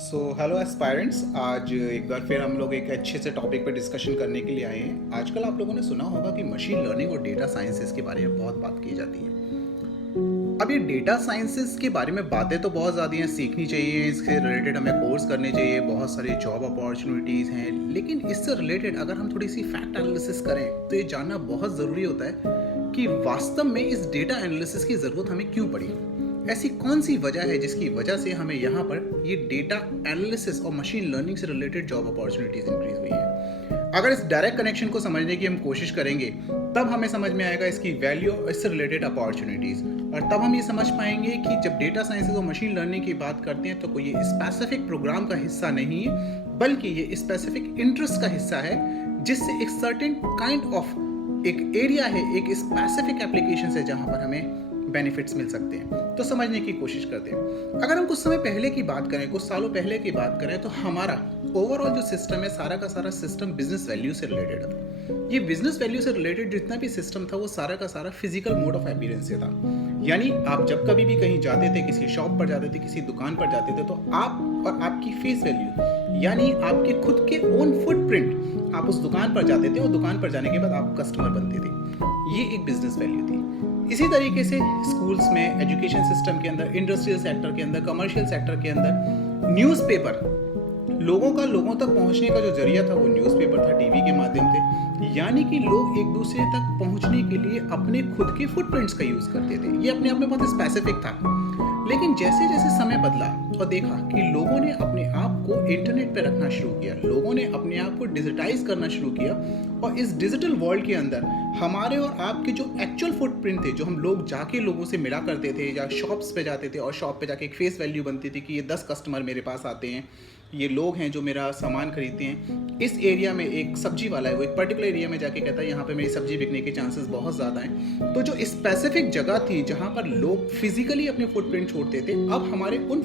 Hello aspirants. आज एक बार फिर हम लोग एक अच्छे से टॉपिक पर डिस्कशन करने के लिए आए हैं। आजकल आप लोगों ने सुना होगा कि मशीन लर्निंग और डेटा साइंसेस के बारे में बहुत बात की जाती है। अब ये डेटा साइंसेस के बारे में बातें तो बहुत ज़्यादा हैं, सीखनी चाहिए, इससे रिलेटेड हमें कोर्स करने चाहिए, बहुत सारे जॉब अपॉर्चुनिटीज़ हैं। लेकिन इससे रिलेटेड अगर हम थोड़ी सी फैक्ट एनालिसिस करें तो ये जानना बहुत ज़रूरी होता है कि वास्तव में इस डेटा एनालिसिस की ज़रूरत हमें क्यों पड़ी। ऐसी कौन सी वजह है जिसकी वजह से हमें यहाँ पर ये डेटा एनालिसिस और मशीन लर्निंग से रिलेटेड जॉब अपॉर्चुनिटीज इंक्रीज हुई है। अगर इस डायरेक्ट कनेक्शन को समझने की हम कोशिश करेंगे तब हमें समझ में आएगा इसकी वैल्यू और इससे रिलेटेड अपॉर्चुनिटीज, और तब हम ये समझ पाएंगे कि जब डेटा साइंसेस और मशीन लर्निंग की बात करते हैं तो कोई ये स्पेसिफिक प्रोग्राम का हिस्सा नहीं है, बल्कि ये स्पेसिफिक इंटरेस्ट का हिस्सा है जिससे एक सर्टेन काइंड ऑफ एक एरिया है, एक स्पेसिफिक एप्लीकेशन है जहां पर हमें बेनिफिट्स मिल सकते हैं। तो समझने की कोशिश करते हैं। अगर हम कुछ समय पहले की बात करें, कुछ सालों पहले की बात करें, तो हमारा ओवरऑल जो सिस्टम है, सारा का सारा सिस्टम बिजनेस वैल्यू से रिलेटेड था। ये बिजनेस वैल्यू से रिलेटेड जितना भी सिस्टम था वो सारा का सारा फिजिकल मोड ऑफ अपीयरेंस से था। यानी आप जब कभी भी कहीं जाते थे, किसी शॉप पर जाते थे, किसी दुकान पर जाते थे, तो आप और आपकी फेस वैल्यू यानी आपके खुद के ओन फुटप्रिंट, आप उस दुकान पर जाते थे और दुकान पर जाने के बाद आप कस्टमर बनते थे। ये एक बिजनेस वैल्यू थी। इसी तरीके से स्कूल्स में, एजुकेशन सिस्टम के अंदर, इंडस्ट्रियल सेक्टर के अंदर, कमर्शियल सेक्टर के अंदर न्यूज़पेपर, लोगों तक पहुंचने का जो जरिया था वो न्यूज़पेपर था, टीवी के माध्यम से। यानी कि लोग एक दूसरे तक पहुंचने के लिए अपने खुद के फुटप्रिंट्स का यूज करते थे। ये अपने आप में बहुत स्पेसिफिक था। लेकिन जैसे जैसे समय बदला और देखा कि लोगों ने अपने आप को इंटरनेट पे रखना शुरू किया, लोगों ने अपने आप को डिजिटाइज करना शुरू किया, और इस डिजिटल वर्ल्ड के अंदर हमारे और आपके जो एक्चुअल फुटप्रिंट थे, जो हम लोग जाके लोगों से मिला करते थे या शॉप्स पे जाते थे और शॉप पे जाके एक फेस वैल्यू बनती थी कि ये 10 कस्टमर मेरे पास आते हैं, ये लोग हैं जो मेरा सामान खरीदते हैं। इस एरिया में एक सब्जी वाला है, वो एक पर्टिकुलर एरिया में जाके कहता है यहाँ पे मेरी सब्जी बिकने के चांसेस बहुत ज़्यादा हैं। तो जो स्पेसिफिक जगह थी जहाँ पर लोग फिजिकली अपने फुटप्रिंट छोड़ते थे, अब हमारे उन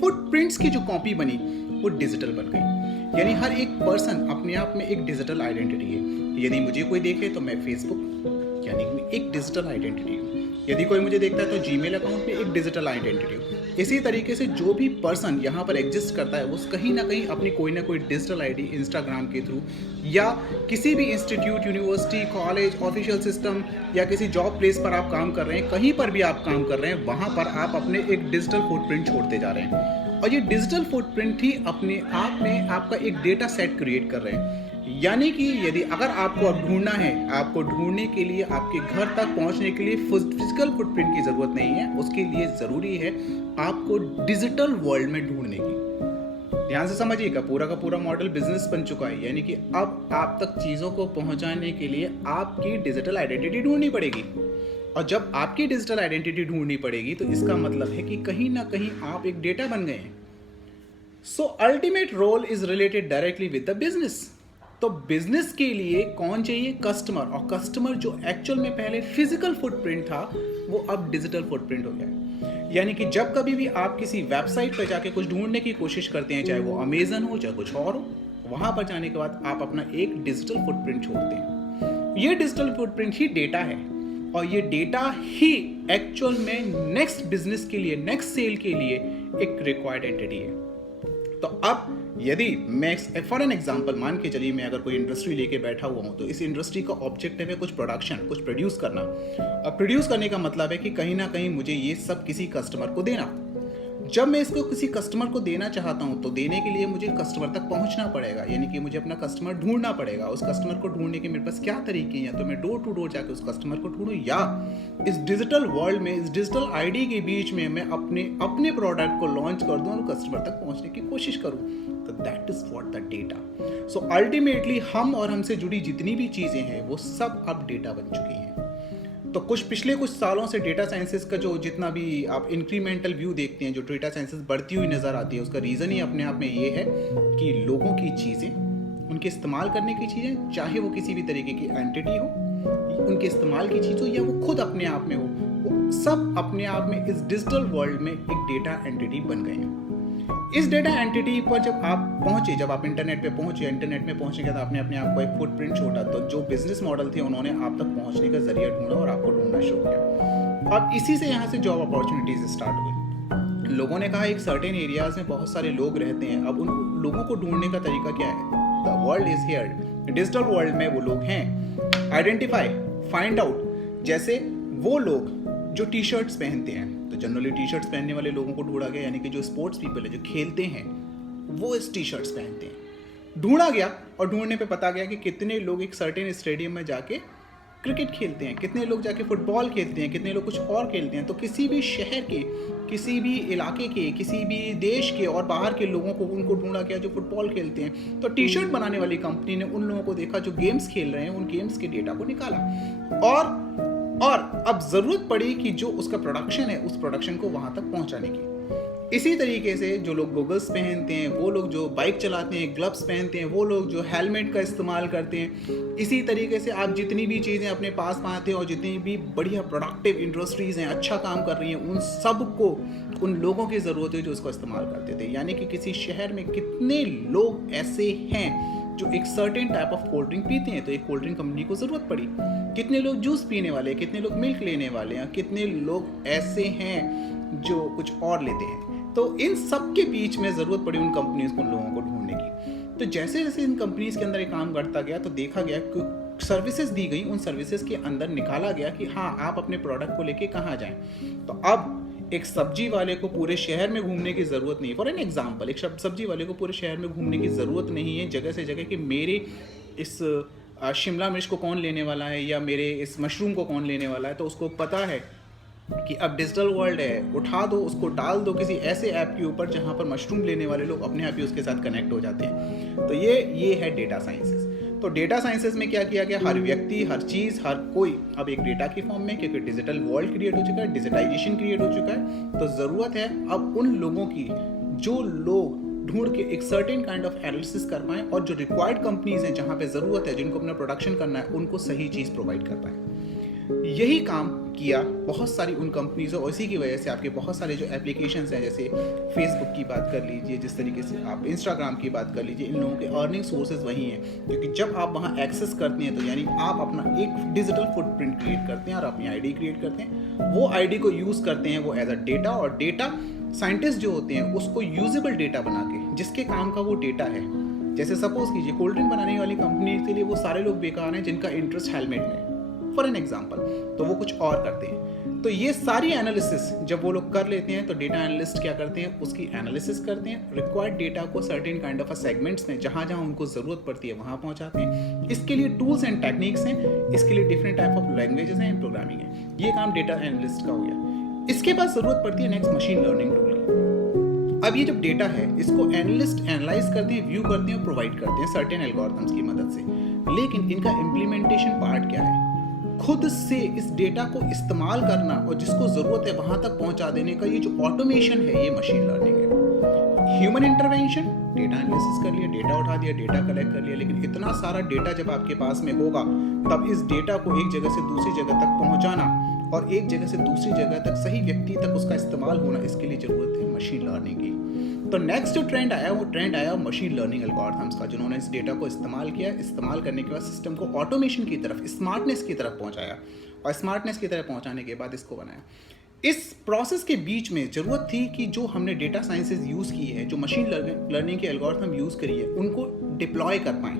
फुटप्रिंट्स की जो कॉपी बनी वो डिजिटल बन गई। यानी हर एक पर्सन अपने आप में एक डिजिटल आइडेंटिटी है। यदि मुझे कोई देखे तो मैं फेसबुक यानी एक डिजिटल आइडेंटिटी हूँ, यदि कोई मुझे देखता है तो जीमेल अकाउंट में एक डिजिटल आइडेंटिटी हूँ। इसी तरीके से जो भी पर्सन यहाँ पर एग्जिस्ट करता है वो कहीं ना कहीं अपनी कोई ना कोई डिजिटल आईडी इंस्टाग्राम के थ्रू या किसी भी institute, university, college, official system या किसी जॉब प्लेस पर आप काम कर रहे हैं, कहीं पर भी आप काम कर रहे हैं, वहाँ पर आप अपने एक डिजिटल फुटप्रिंट छोड़ते जा रहे हैं। और ये डिजिटल फुटप्रिंट ही अपने आप में आपका एक डेटा सेट क्रिएट कर रहे हैं। यानी कि यदि अगर आपको अब ढूंढना है, आपको ढूंढने के लिए आपके घर तक पहुंचने के लिए फिजिकल फुटप्रिंट की जरूरत नहीं है, उसके लिए जरूरी है आपको डिजिटल वर्ल्ड में ढूंढने की। ध्यान से समझिएगा, पूरा का पूरा मॉडल बिजनेस बन चुका है। यानी कि अब आप तक चीजों को पहुंचाने के लिए आपकी डिजिटल आइडेंटिटी ढूंढनी पड़ेगी, और जब आपकी डिजिटल आइडेंटिटी ढूंढनी पड़ेगी तो इसका मतलब है कि कहीं ना कहीं आप एक डेटा बन गए हैं। So ultimate role is related directly with the business. तो बिजनेस के लिए कौन चाहिए? कस्टमर। और कस्टमर जो एक्चुअल में पहले फिजिकल फुटप्रिंट था वो अब डिजिटल फुटप्रिंट हो गया है। यानी कि जब कभी भी आप किसी वेबसाइट पर जाके कुछ ढूंढने की कोशिश करते हैं, चाहे वो अमेजन हो चाहे कुछ और हो, वहां पर जाने के बाद आप अपना एक डिजिटल फुटप्रिंट छोड़ते हैं। ये डिजिटल फुटप्रिंट ही डेटा है, और ये डेटा ही एक्चुअल में नेक्स्ट बिजनेस के लिए, नेक्स्ट सेल के लिए एक रिक्वायर्ड एंटिटी है। तो अब यदि मैं फॉर एन एग्जांपल मान के चलिए, मैं अगर कोई इंडस्ट्री लेके बैठा हुआ हूं, तो इस इंडस्ट्री का ऑब्जेक्टिव है कुछ प्रोडक्शन, कुछ प्रोड्यूस करना। अब प्रोड्यूस करने का मतलब है कि कहीं ना कहीं मुझे ये सब किसी कस्टमर को देना। जब मैं इसको किसी कस्टमर को देना चाहता हूं तो देने के लिए मुझे कस्टमर तक पहुंचना पड़ेगा, यानी कि मुझे अपना कस्टमर ढूंढना पड़ेगा। उस कस्टमर को ढूंढने के मेरे पास क्या तरीके हैं? तो मैं डोर टू डोर जाकर उस कस्टमर को ढूंढूं, या इस डिजिटल वर्ल्ड में, इस डिजिटल आईडी के बीच में मैं अपने प्रोडक्ट को लॉन्च कर दूं और कस्टमर तक पहुंचने की कोशिश करूं। तो that is what the data. So ultimately हम और हमसे जुड़ी जितनी भी चीजें हैं वो सब अब डेटा बन चुकी हैं। तो पिछले कुछ सालों से डेटा साइंसेस का जो जितना भी आप इंक्रीमेंटल व्यू देखते हैं, जो डेटा साइंसेस बढ़ती हुई नजर आती है, उसका रीजन ही अपने आप में ये है कि लोगों की चीजें, उनके इस्तेमाल करने की चीजें, चाहे वो किसी भी तरीके की एंटिटी हो, उनके इस्तेमाल की चीज हो या वो खुद अपने आप में हो, वो सब अपने आप में इस डिजिटल वर्ल्ड में एक डेटा एंटिटी बन गए हैं। इस डेटा एंटिटी पर जब आप पहुंचे, जब आप इंटरनेट पे पहुंचे, इंटरनेट में पहुंचने के बाद आपने अपने आप को एक फुटप्रिंट छोड़ा, तो जो बिजनेस मॉडल थे उन्होंने आप तक पहुंचने का जरिया ढूंढा और आपको ढूंढना शुरू किया। अब इसी से यहाँ से जॉब अपॉर्चुनिटीज स्टार्ट हुई। लोगों ने कहा एक सर्टेन एरियाज में बहुत सारे लोग रहते हैं, अब उन लोगों को ढूंढने का तरीका क्या है? The world is here, digital world में वो लोग हैं, आइडेंटिफाई, फाइंड आउट। जैसे वो लोग जो टी शर्ट्स पहनते हैं, तो जनरली टी शर्ट्स पहनने वाले लोगों को ढूंढा गया, यानी कि जो स्पोर्ट्स पीपल है, जो खेलते हैं, वो इस टी शर्ट्स पहनते हैं। ढूंढा गया और ढूंढने पे पता गया कि कितने लोग एक सर्टेन स्टेडियम में जाके क्रिकेट खेलते हैं, कितने लोग जाके फुटबॉल खेलते हैं, कितने लोग कुछ और खेलते हैं। तो किसी भी शहर के, किसी भी इलाके के, किसी भी देश के और बाहर के लोगों को उनको ढूंढा गया जो फुटबॉल खेलते हैं। तो टी शर्ट बनाने वाली कंपनी ने उन लोगों को देखा जो गेम्स खेल रहे हैं, उन गेम्स के डेटा को निकाला और अब जरूरत पड़ी कि जो उसका प्रोडक्शन है, उस प्रोडक्शन को वहां तक पहुंचाने की। इसी तरीके से जो लोग गॉगल्स पहनते हैं, वो लोग जो बाइक चलाते हैं, ग्लव्स पहनते हैं, वो लोग जो हेलमेट का इस्तेमाल करते हैं, इसी तरीके से आप जितनी भी चीज़ें अपने पास पाते हैं और जितनी भी बढ़िया प्रोडक्टिव इंडस्ट्रीज़ हैं, अच्छा काम कर रही हैं, उन सब को उन लोगों की ज़रूरत है जो उसको इस्तेमाल करते थे। यानी कि किसी शहर में कितने लोग ऐसे हैं जो एक certain type of cold drink पीते हैं, तो एक कोल्ड ड्रिंक कंपनी को ज़रूरत पड़ी। कितने लोग जूस पीने वाले हैं, कितने लोग मिल्क लेने वाले हैं, कितने लोग ऐसे हैं जो कुछ और लेते हैं। तो इन सब के बीच में ज़रूरत पड़ी उन कंपनीज को, उन लोगों को ढूंढने की। तो जैसे जैसे इन कंपनीज के अंदर ये काम करता गया, तो देखा गया कि सर्विसेज दी गई, उन सर्विसेज के अंदर निकाला गया कि हाँ, आप अपने प्रोडक्ट को लेके कहाँ जाएं। तो अब एक सब्जी वाले को पूरे शहर में घूमने की ज़रूरत नहीं। फॉर एन एग्जाम्पल, एक सब्जी वाले को पूरे शहर में घूमने की ज़रूरत नहीं है जगह से जगह कि मेरे इस शिमला मिर्च को कौन लेने वाला है या मेरे इस मशरूम को कौन लेने वाला है। तो उसको पता है कि अब डिजिटल वर्ल्ड है, उठा दो उसको, डाल दो किसी ऐसे ऐप के ऊपर जहाँ पर मशरूम लेने वाले लोग अपने आप ही उसके साथ कनेक्ट हो जाते हैं। तो ये है डेटा साइंसेस। तो डेटा साइंसेस में क्या किया गया, हर व्यक्ति, हर चीज़, हर कोई अब एक डेटा की फॉर्म में, क्योंकि डिजिटल वर्ल्ड क्रिएट हो चुका है, डिजिटाइजेशन क्रिएट हो चुका है। तो ज़रूरत है अब उन लोगों की जो लोग ढूंढ के एक सर्टेन काइंड ऑफ एनालिसिस कर पाएँ और जो रिक्वायर्ड कंपनीज हैं जहाँ पे ज़रूरत है, जिनको अपना प्रोडक्शन करना है, उनको सही चीज़ प्रोवाइड कर पाएँ। यही काम किया बहुत सारी उन कंपनीज और इसी की वजह से आपके बहुत सारे जो एप्लीकेशंस हैं, जैसे फेसबुक की बात कर लीजिए, जिस तरीके से आप इंस्टाग्राम की बात कर लीजिए, इन लोगों के अर्निंग सोर्सेज वही हैं। क्योंकि जब आप वहाँ एक्सेस करते हैं तो यानी आप अपना एक डिजिटल फुटप्रिंट क्रिएट करते हैं और अपनी आईडी क्रिएट करते हैं। वो आईडी को यूज़ करते हैं वो एज अ डेटा, और डेटा साइंटिस्ट जो होते हैं उसको यूजेबल डेटा बना के, जिसके काम का वो डेटा है। जैसे सपोज कीजिए कोल्ड ड्रिंक बनाने वाली कंपनी के लिए वो सारे लोग बेकार हैं जिनका इंटरेस्ट हेलमेट में, फॉर एन एग्जाम्पल, तो वो कुछ और करते हैं। तो ये सारी एनालिसिस जब वो लोग कर लेते हैं तो डेटा एनालिस्ट क्या करते हैं, उसकी एनालिसिस करते हैं, रिक्वायर्ड डेटा को सर्टेन काइंड ऑफ सेगमेंट्स में जहाँ जहाँ उनको ज़रूरत पड़ती है वहाँ पहुँचाते हैं। इसके लिए टूल्स एंड टेक्निक्स हैं, इसके लिए डिफरेंट टाइप ऑफ लैंग्वेजेस हैं, प्रोग्रामिंग है। ये काम डेटा एनालिस्ट का हो गया। इसके बाद ज़रूरत पड़ती है नेक्स्ट मशीन लर्निंग टूल की। अब ये जब डेटा है इसको एनालिस्ट एनालाइज करते हैं, व्यू करते हैं और प्रोवाइड करते हैं सर्टेन एल्गोरिथम्स की मदद से। लेकिन इनका इम्प्लीमेंटेशन पार्ट क्या है, खुद से इस डेटा को इस्तेमाल करना और जिसको ज़रूरत है वहाँ तक पहुँचा देने का ये जो ऑटोमेशन है, ये मशीन लर्निंग है। ह्यूमन इंटरवेंशन, डेटा एनालिसिस कर लिया, डेटा उठा दिया, डेटा कलेक्ट कर लिया, लेकिन इतना सारा डेटा जब आपके पास में होगा तब इस डेटा को एक जगह से दूसरी जगह तक पहुँचाना और एक जगह से दूसरी जगह तक सही व्यक्ति तक उसका इस्तेमाल होना, इसके लिए ज़रूरत है मशीन लर्निंग की। तो नेक्स्ट जो ट्रेंड आया वो ट्रेंड आया मशीन लर्निंग एल्गोरिथम्स का, जिन्होंने इस डेटा को इस्तेमाल किया, इस्तेमाल करने के बाद सिस्टम को ऑटोमेशन की तरफ, स्मार्टनेस की तरफ पहुंचाया और स्मार्टनेस की तरफ पहुंचाने के बाद इसको बनाया। इस प्रोसेस के बीच में ज़रूरत थी कि जो हमने डेटा साइंसेज यूज़ की है, जो मशीन लर्निंग के एल्गोरिथम यूज़ करी है, उनको डिप्लॉय कर पाएँ,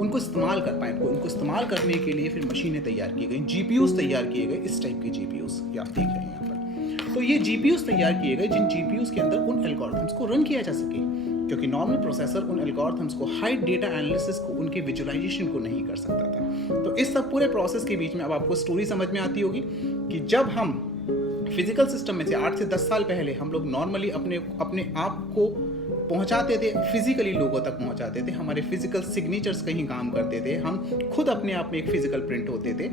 उनको इस्तेमाल कर पाएँ। उनको इस्तेमाल करने के लिए फिर मशीनें तैयार की गई, GPUs तैयार किए गए, इस टाइप के GPUs ये आप देख रहे हैं यहाँ पर। तो ये GPUs तैयार किए गए जिन GPUs के अंदर उन एल्गोरिथम्स को रन किया जा सके, क्योंकि नॉर्मल प्रोसेसर उन एल्गोरिथम्स को, हाई डेटा एनालिसिस को, उनके विजुअलाइजेशन को नहीं कर सकता था। तो इस सब पूरे प्रोसेस के बीच में अब आपको स्टोरी समझ में आती होगी कि जब हम फिजिकल सिस्टम में से 8 से 10 साल पहले हम लोग नॉर्मली अपने आप को पहुंचाते थे, फिजिकली लोगों तक पहुंचाते थे, हमारे फिजिकल सिग्नेचर्स कहीं काम करते थे, हम खुद अपने आप में एक फिजिकल प्रिंट होते थे,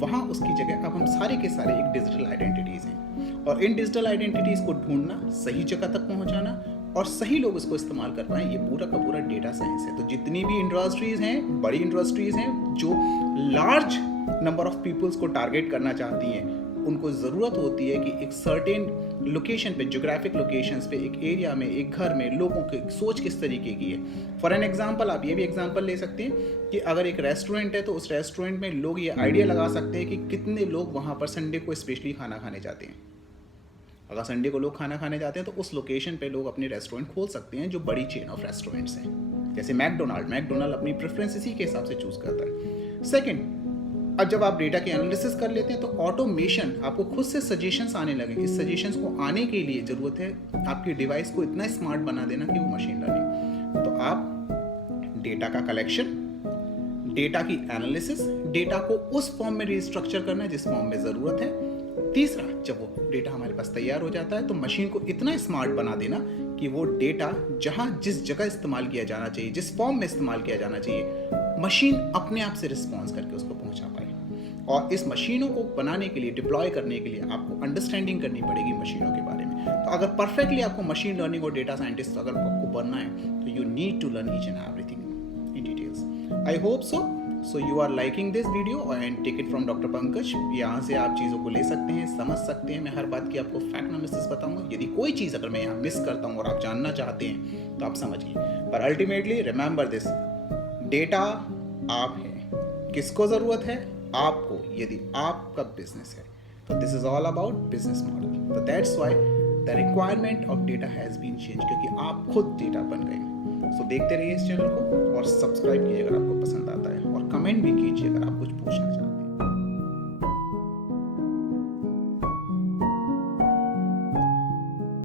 वहाँ उसकी जगह अब हम सारे के सारे एक डिजिटल आइडेंटिटीज़ हैं। और इन डिजिटल आइडेंटिटीज़ को ढूंढना, सही जगह तक पहुँचाना और सही लोग इसको इस्तेमाल कर पाएँ, ये पूरा का पूरा डेटा साइंस है। तो जितनी भी इंडस्ट्रीज़ हैं, बड़ी इंडस्ट्रीज़ हैं जो लार्ज नंबर ऑफ पीपल्स को टारगेट करना चाहती हैं, उनको ज़रूरत होती है कि एक सर्टेन लोकेशन पे, जोग्राफिक लोकेशंस पे, एक एरिया में, एक घर में लोगों की सोच किस तरीके की है। फॉर एन एग्जांपल आप ये भी एग्जांपल ले सकते हैं कि अगर एक रेस्टोरेंट है तो उस रेस्टोरेंट में लोग ये आइडिया लगा सकते हैं कि कितने लोग वहाँ पर संडे को स्पेशली खाना खाने जाते हैं। अगर संडे को लोग खाना खाने जाते हैं तो उस लोकेशन पे लोग अपने रेस्टोरेंट खोल सकते हैं जो बड़ी चेन ऑफ रेस्टोरेंट्स हैं, जैसे मैकडोनाल्ड अपनी प्रेफरेंस इसी के हिसाब से चूज करता है। सेकंड, अब जब आप डेटा की एनालिसिस कर लेते हैं तो ऑटोमेशन, आपको खुद से सजेशंस आने लगे। इस सजेशंस को आने के लिए ज़रूरत है आपकी डिवाइस को इतना स्मार्ट बना देना कि वो मशीन लर्निंग। तो आप डेटा का कलेक्शन, डेटा की एनालिसिस, डेटा को उस फॉर्म में रिस्ट्रक्चर करना जिस फॉर्म में ज़रूरत है। तीसरा, जब वो डेटा हमारे पास तैयार हो जाता है तो मशीन को इतना स्मार्ट बना देना कि वो डेटा जहाँ जिस जगह इस्तेमाल किया जाना चाहिए, जिस फॉर्म में इस्तेमाल किया जाना चाहिए, मशीन अपने आप से रिस्पॉन्स करके उसको पहुंचा पाए। और इस मशीनों को बनाने के लिए, डिप्लॉय करने के लिए आपको अंडरस्टैंडिंग करनी पड़ेगी मशीनों के बारे में। तो अगर परफेक्टली आपको मशीन लर्निंग और डेटा साइंटिस्ट अगर आपको बनना है तो you need to learn each and everything in details. I hope so you are liking this video and take it from doctor Pankaj. यहाँ से आप चीज़ों को ले सकते हैं, समझ सकते हैं। मैं हर बात की आपको फैक्ट एनालिसिस बताऊंगा। यदि कोई चीज़ अगर मैं यहाँ मिस करता हूँ और आप जानना चाहते हैं तो आप समझिए। पर अल्टीमेटली रिमेंबर दिस, डेटा आप हैं, किसको ज़रूरत है? आपको, यदि आपका बिजनेस है तो this is all about business model. तो that's why the requirement of data has been change, क्योंकि आप खुद डेटा बन गए। सो देखते रहिए इस चैनल को और सब्सक्राइब कीजिए अगर आपको पसंद आता है, और कमेंट भी कीजिए अगर आप कुछ पूछना चाहते हैं।